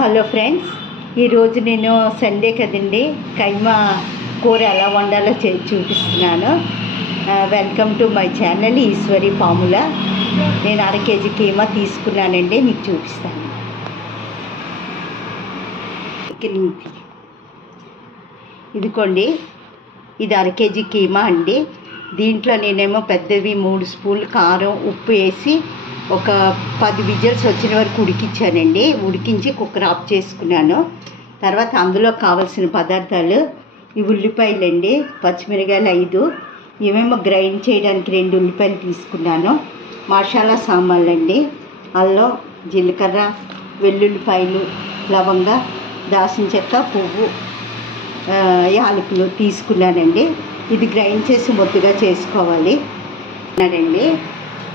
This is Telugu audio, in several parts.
హలో ఫ్రెండ్స్, ఈరోజు నేను సండే కదండి కైమా కూర ఎలా వండాలో చూపిస్తున్నాను. Welcome to my channel Eswari Pamula. నేను 1/2 కేజీ కీమా తీసుకున్నానండి, మీకు చూపిస్తాను. ఇదిగోండి, ఇది 1/2 కేజీ కీమా అండి. దీంట్లో నేనేమో పెద్దవి 3 స్పూన్లు కారం, ఉప్పు వేసి ఒక 10 విజిల్స్ వచ్చిన వరకు ఉడికించానండి. ఉడికించి కుక్కర్ ఆఫ్ చేసుకున్నాను. తర్వాత అందులో కావాల్సిన పదార్థాలు ఈ ఉల్లిపాయలు అండి, పచ్చిమిరకాయలు 5, ఇవేమో గ్రైండ్ చేయడానికి 2 ఉల్లిపాయలు తీసుకున్నాను. మసాలా సామాన్లు అండి, అల్లం, జీలకర్ర, వెల్లుల్లిపాయలు, లవంగ, దాల్చిన చెక్క, పువ్వు, యాలకులు తీసుకున్నానండి. ఇది గ్రైండ్ చేసి ముద్దగా చేసుకోవాలి అన్నారండి.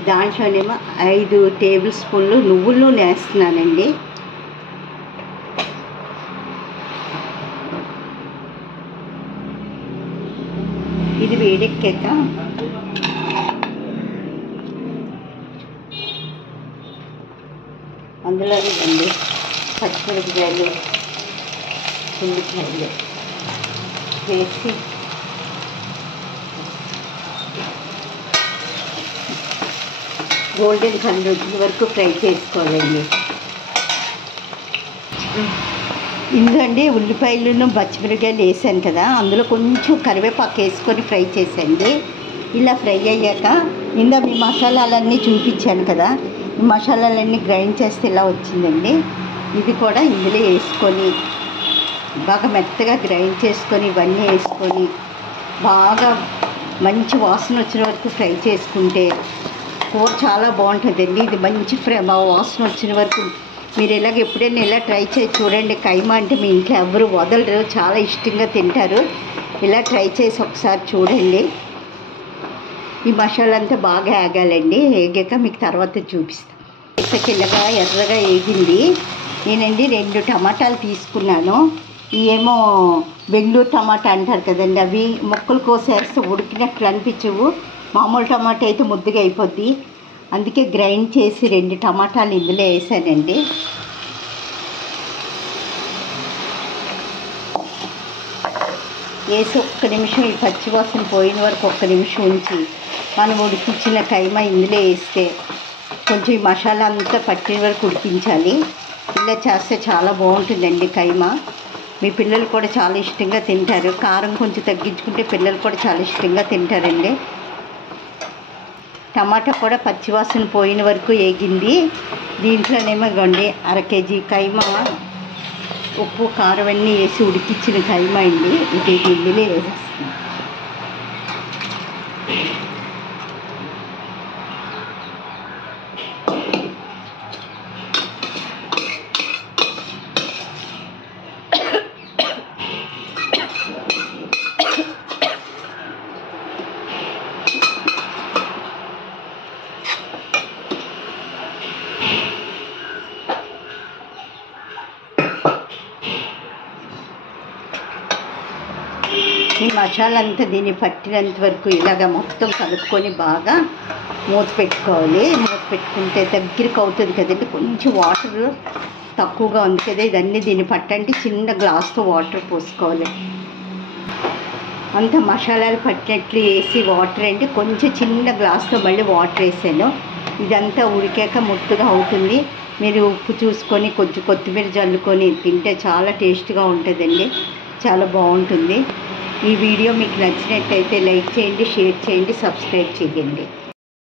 దాంట్లోనేమో 5 టేబుల్ స్పూన్లు నువ్వుల నూనె వేస్తున్నానండి. ఇది వేడెక్కాక అందులో ఇవ్వండి పచ్చిమిరపకాయలు, ఉల్లిపాయలు వేసి గోల్డెన్ కలర్ వచ్చిన వరకు ఫ్రై చేసుకోవాలండి. ఇందులో ఉల్లిపాయలను పచ్చిమిరకాయలు వేసాను కదా, అందులో కొంచెం కరివేపాకు వేసుకొని ఫ్రై చేసండి. ఇలా ఫ్రై అయ్యాక మీ మసాలాలన్నీ చూపించాను కదా, ఈ మసాలాలన్నీ గ్రైండ్ చేస్తే ఇలా వచ్చిందండి. ఇది కూడా ఇందులో వేసుకొని బాగా మెత్తగా గ్రైండ్ చేసుకొని ఇవన్నీ వేసుకొని బాగా మంచి వాసన వచ్చిన వరకు ఫ్రై చేసుకుంటే కూర చాలా బాగుంటుందండి. ఇది మంచి వాసన వచ్చిన వరకు మీరు ఇలాగ ఎప్పుడైనా ఇలా ట్రై చేసి చూడండి. కైమా అంటే మీ ఇంట్లో ఎవరు వదలరు, చాలా ఇష్టంగా తింటారు. ఇలా ట్రై చేసి ఒకసారి చూడండి. ఈ మసాలా అంతా బాగా వేగాలండి. వేగాక మీకు తర్వాత చూపిస్తాను. ఇసుకిల్లగా ఎర్రగా వేగింది. నేనండి 2 టమాటాలు తీసుకున్నాను. ఇవేమో బెంగళూరు టమాటా అంటారు కదండి, అవి ముక్కలు కోసేస్తే ఉడికినట్లు అనిపించవు. మామూలు టమాటా అయితే ముద్దుగా అయిపోద్ది. అందుకే గ్రైండ్ చేసి 2 టమాటాలు ఇందులో వేసానండి. వేసి 1 నిమిషం ఈ పచ్చివాసన పోయిన వరకు 1 నిమిషం ఉంచి మనం ఉడికించిన కైమా ఇందులో వేస్తే కొంచెం ఈ మసాలా అంతా పట్టిన వరకు ఉడికించాలి. ఇలా చేస్తే చాలా బాగుంటుందండి కైమా. మీ పిల్లలు కూడా చాలా ఇష్టంగా తింటారు. కారం కొంచెం తగ్గించుకుంటే పిల్లలు కూడా చాలా ఇష్టంగా తింటారండి. టమాటా కూడా పచ్చివాసన పోయిన వరకు వేగింది. దీంట్లోనేమో ఇవ్వండి 1/2 కేజీ కైమా, ఉప్పు కారం అన్నీ వేసి ఉడికించిన కైమా అండి. ఇది ఇందులో వేసేస్తుంది. ఈ మసాలా అంతా దీన్ని పట్టినంత వరకు ఇలాగ మొత్తం కలుపుకొని బాగా మూత పెట్టుకోవాలి. మూత పెట్టుకుంటే దగ్గరికి అవుతుంది కదండి. కొంచెం వాటర్ తక్కువగా ఉంది కదా, ఇదన్నీ దీన్ని పట్టండి. చిన్న గ్లాస్తో వాటర్ పోసుకోవాలి. అంత మసాలాలు పట్టినట్లు వేసి వాటర్ అంటే కొంచెం చిన్న గ్లాస్తో మళ్ళీ వాటర్ వేసాను. ఇదంతా ఉడికాక ముట్టుగా అవుతుంది. మీరు ఉప్పు చూసుకొని కొంచెం కొత్తిమీర జల్లుకొని తింటే చాలా టేస్ట్గా ఉంటుందండి, చాలా బాగుంటుంది. ఈ వీడియో మీకు నచ్చినట్టయితే లైక్ చేయండి, షేర్ చేయండి, సబ్స్క్రైబ్ చేయండి.